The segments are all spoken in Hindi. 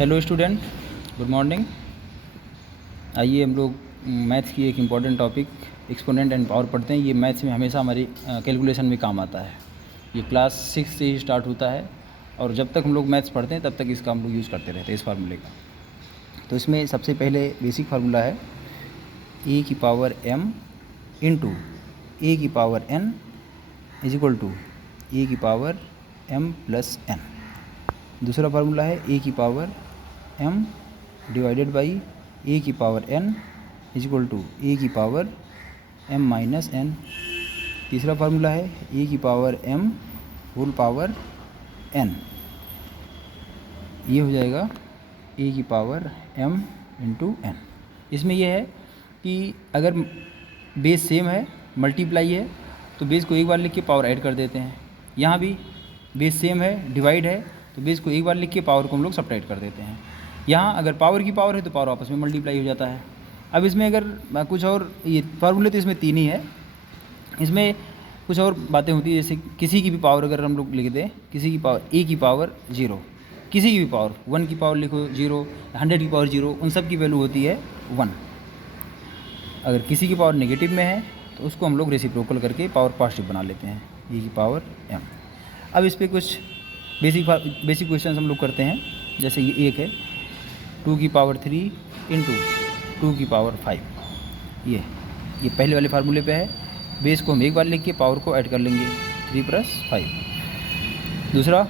Hello student, good morning. आइए हम लोग मैथ्स की एक important topic exponent and power पढ़ते हैं। ये मैथ्स में हमेशा हमारी कैलकुलेशन में काम आता है। ये क्लास 6 से ही स्टार्ट होता है और जब तक हम लोग मैथ्स पढ़ते हैं तब तक इसका हम लोग यूज़ करते रहते हैं, इस फार्मूले का। तो इसमें सबसे पहले बेसिक फार्मूला है ए की पावर m इंटू ए की power n is equal to A की पावर m प्लस n। दूसरा फार्मूला है ए की power m divided by A की power n is equal to A की पावर m माइनस n। तीसरा फार्मूला है ए की power m whole power n, ये हो जाएगा ए की पावर m इंटू n। इसमें यह है कि अगर बेस सेम है, मल्टीप्लाई है, तो बेस को एक बार लिख के पावर ऐड कर देते हैं। यहाँ भी बेस सेम है, डिवाइड है, तो बेस को एक बार लिख के पावर को हम लोग सब्ट्रैक्ट कर देते हैं। यहाँ अगर पावर की पावर है तो पावर आपस में मल्टीप्लाई हो जाता है। अब इसमें अगर कुछ और, ये फार्मूले तो इसमें 3 ही है, इसमें कुछ और बातें होती है। जैसे किसी की भी पावर अगर हम लोग लिख दें, किसी की पावर ए की पावर 0, किसी की भी पावर 1 की पावर लिखो 0, 100 की पावर 0, उन सब की वैल्यू होती है 1। अगर किसी की पावर नेगेटिव में है तो उसको हम लोग रेसिप्रोकल करके पावर पॉजिटिव बना लेते हैं, ए की पावर m। अब इस पर कुछ बेसिक क्वेश्चन हम लोग करते हैं। जैसे ये एक है 2 की पावर 3 इंटू 2 की पावर 5। ये पहले वाले फार्मूले पे है। बेस को हम एक बार लिख के पावर को ऐड कर लेंगे, 3 प्लस 5। दूसरा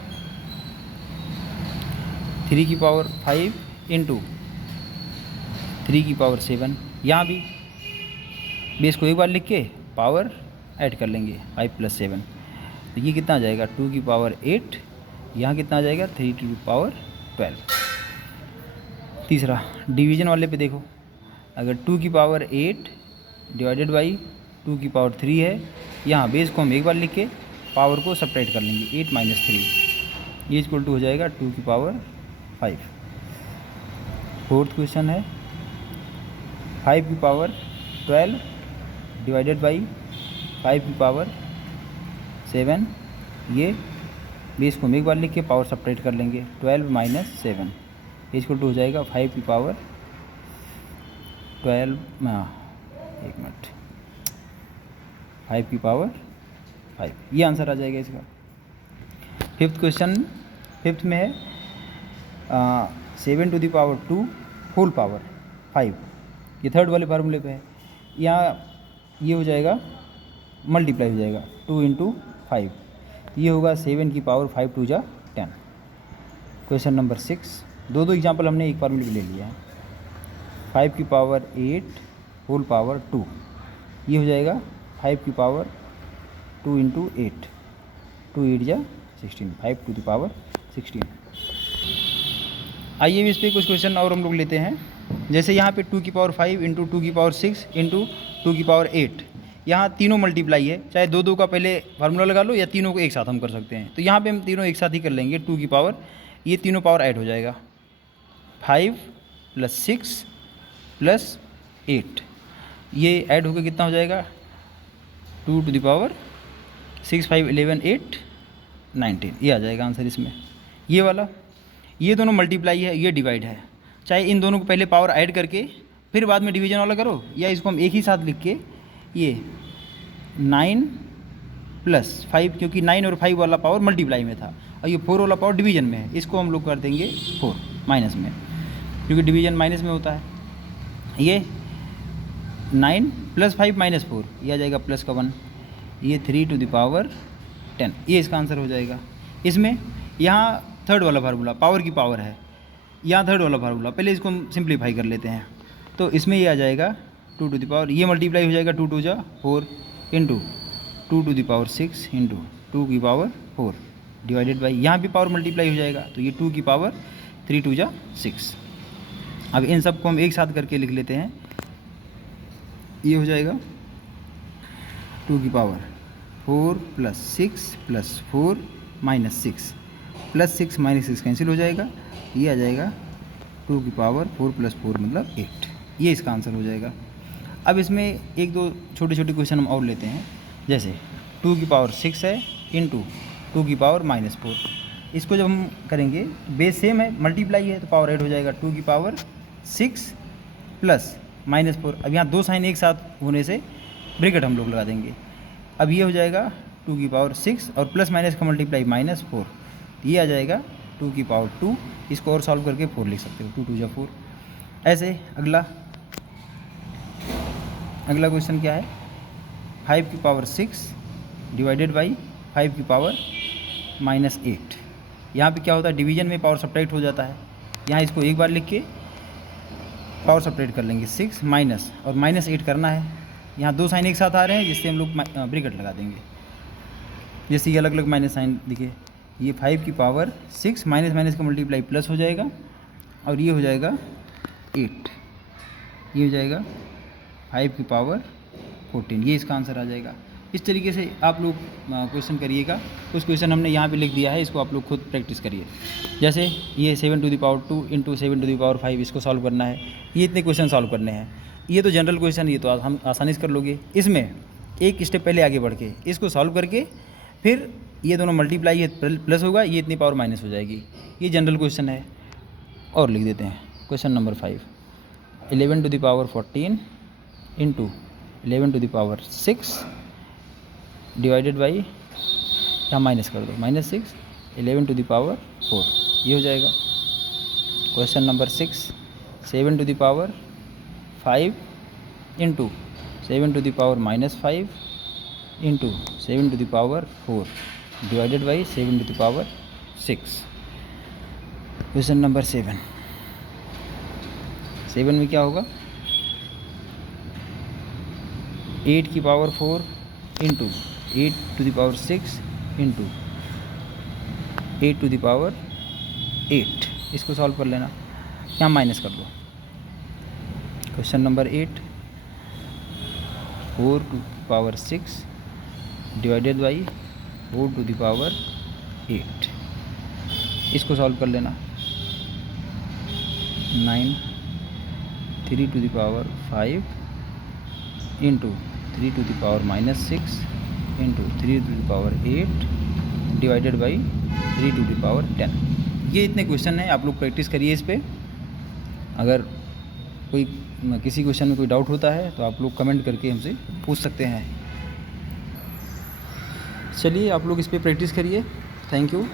3 की पावर 5 इंटू 3 की पावर 7। यहाँ भी बेस को एक बार लिख के पावर ऐड कर लेंगे, 5 प्लस 7। तो ये कितना आ जाएगा, 2 की पावर 8। यहाँ कितना आ जाएगा, 3 की पावर 12। तीसरा डिवीजन वाले पे देखो, अगर 2 की पावर 8 डिवाइडेड बाई 2 की पावर 3 है, यहाँ बेस को हम एक बार लिख के पावर को सब्ट्रैक्ट कर लेंगे, 8 माइनस 3, ये इक्वल टू हो जाएगा 2 की पावर 5। फोर्थ क्वेश्चन है 5 की पावर 12 डिवाइडेड बाई 5 की पावर 7। ये बेस को हम एक बार लिख के पावर सब्ट्रैक्ट कर लेंगे, 12 माइनस 7, इक्वल टू हो जाएगा 5 की पावर 12, एक मिनट, 5 की पावर 5। ये आंसर आ जाएगा इसका। फिफ्थ क्वेश्चन, फिफ्थ में है 7 to the power 2 whole power 5। ये थर्ड वाले फार्मूले पे है। यहाँ ये हो जाएगा, मल्टीप्लाई हो जाएगा, 2 इंटू 5। ये होगा 7 की पावर 5 टू जा 10। क्वेश्चन नंबर 6, दो एग्जाम्पल हमने एक फार्मूले पे ले लिया है। 5 की पावर 8 होल पावर 2, ये हो जाएगा 5 की पावर 2 इंटू 8, 2 8 जा 16, 5 टू द पावर 16। आइए भी इस पर कुछ क्वेश्चन और हम लोग लेते हैं। जैसे यहाँ पे 2 की पावर 5 इंटू 2 की पावर 6 इंटू 2 की पावर 8। यहाँ तीनों मल्टीप्लाई है, चाहे दो का पहले फार्मूला लगा लो या तीनों को एक साथ हम कर सकते हैं। तो यहाँ पे हम तीनों एक साथ ही कर लेंगे। 2 की पावर, ये तीनों पावर ऐड हो जाएगा, 5 प्लस 6 प्लस 8, ये ऐड होकर कितना हो जाएगा, 2 टू द पावर 6, 5, 11, 8, 19, ये आ जाएगा आंसर इसमें। ये वाला, ये दोनों मल्टीप्लाई है, ये डिवाइड है। चाहे इन दोनों को पहले पावर ऐड करके फिर बाद में डिवीजन वाला करो, या इसको हम एक ही साथ लिख के, ये 9 प्लस 5, क्योंकि 9 और 5 वाला पावर मल्टीप्लाई में था और ये 4 वाला पावर डिवीजन में है, इसको हम लोग कर देंगे 4 माइनस में, क्योंकि डिवीजन माइनस में होता है। ये 9 प्लस 5 माइनस 4, ये आ जाएगा प्लस का 1, ये 3 टू द पावर 10, ये इसका आंसर हो जाएगा। इसमें यहाँ थर्ड वाला फार्मूला, पावर की पावर है, यहाँ थर्ड वाला फार्मूला, पहले इसको हम सिंप्लीफाई कर लेते हैं। तो इसमें ये आ जाएगा 2 टू द पावर, ये मल्टीप्लाई हो जाएगा 2 टू जा 4 into 2 to the power 6 into 2 की पावर 4 डिवाइडेड बाई, यहाँ भी पावर मल्टीप्लाई हो जाएगा, तो ये 2 की पावर 3 टू जा 6। अब इन सब को हम एक साथ करके लिख लेते हैं। ये हो जाएगा 2 की power 4 plus 6 plus 4 minus 6 plus 6 minus 6 cancel हो जाएगा, ये आ जाएगा 2 की पावर 4 प्लस 4 मतलब 8, ये इसका आंसर हो जाएगा। अब इसमें एक दो छोटे छोटे क्वेश्चन हम और लेते हैं। जैसे 2 की पावर 6 है इंटू 2 की पावर -4, इसको जब हम करेंगे बेस सेम है, मल्टीप्लाई है, तो पावर ऐड हो जाएगा 2 की पावर 6 प्लस -4। अब यहाँ दो साइन एक साथ होने से ब्रैकेट हम लोग लगा देंगे। अब ये हो जाएगा 2 की पावर 6 और प्लस माइनस का मल्टीप्लाई -4, ये आ जाएगा 2 की पावर 2। इसको और सॉल्व करके 4 लिख सकते हो, 2 2 4। ऐसे अगला क्वेश्चन क्या है, 5 की पावर 6 डिवाइडेड बाई 5 की पावर -8। यहाँ पे क्या होता है, डिवीजन में पावर सब्ट्रैक्ट हो जाता है। यहाँ इसको एक बार लिख के पावर सब्ट्रैक्ट कर लेंगे, 6 माइनस और -8 करना है। यहाँ दो साइन एक साथ आ रहे हैं जिससे हम लोग ब्रैकेट लगा देंगे, जैसे ये अलग अलग माइनस साइन दिखे। ये 5 की पावर 6 माइनस माइनस का मल्टीप्लाई प्लस हो जाएगा और ये हो जाएगा 8, ये हो जाएगा 5 की पावर 14, ये इसका आंसर आ जाएगा। इस तरीके से आप लोग क्वेश्चन करिएगा। कुछ क्वेश्चन हमने यहाँ पे लिख दिया है, इसको आप लोग खुद प्रैक्टिस करिए। जैसे ये 7 to the power 2 into 7 to the power 5, इसको सॉल्व करना है। ये इतने क्वेश्चन सॉल्व करने हैं। ये तो जनरल क्वेश्चन, ये तो हम आसानी से कर लोगे। इसमें एक स्टेप पहले आगे बढ़ के इसको सॉल्व करके फिर ये दोनों मल्टीप्लाई है प्लस होगा, ये इतनी पावर माइनस हो जाएगी। ये जनरल क्वेश्चन है। और लिख देते हैं question number 5, 11 to the power 14 into 11 to the power 6 divided by, यहाँ माइनस कर दो, -6 11 टू द पावर 4, ये हो जाएगा। Question number 6, 7 to the power 5 into 7 to the power -5 into 7 to the power 4 divided by 7 to the power 6। Question number 7 में क्या होगा, 8 की power 4 into 8 to the power 6 into 8 to the power 8, इसको सॉल्व कर लेना, यहाँ माइनस कर दो। Question number 8, 4 to the power 6 divided by 4 to the power 8, इसको सॉल्व कर लेना, 9 3 to the power 5 into 3 to the power -6 into 3 to the power 8 divided by 3 to the power 10। ये इतने क्वेश्चन हैं, आप लोग प्रैक्टिस करिए इस पर। अगर कोई किसी क्वेश्चन में कोई डाउट होता है तो आप लोग कमेंट करके हमसे पूछ सकते हैं। चलिए आप लोग इस पर प्रैक्टिस करिए। Thank you.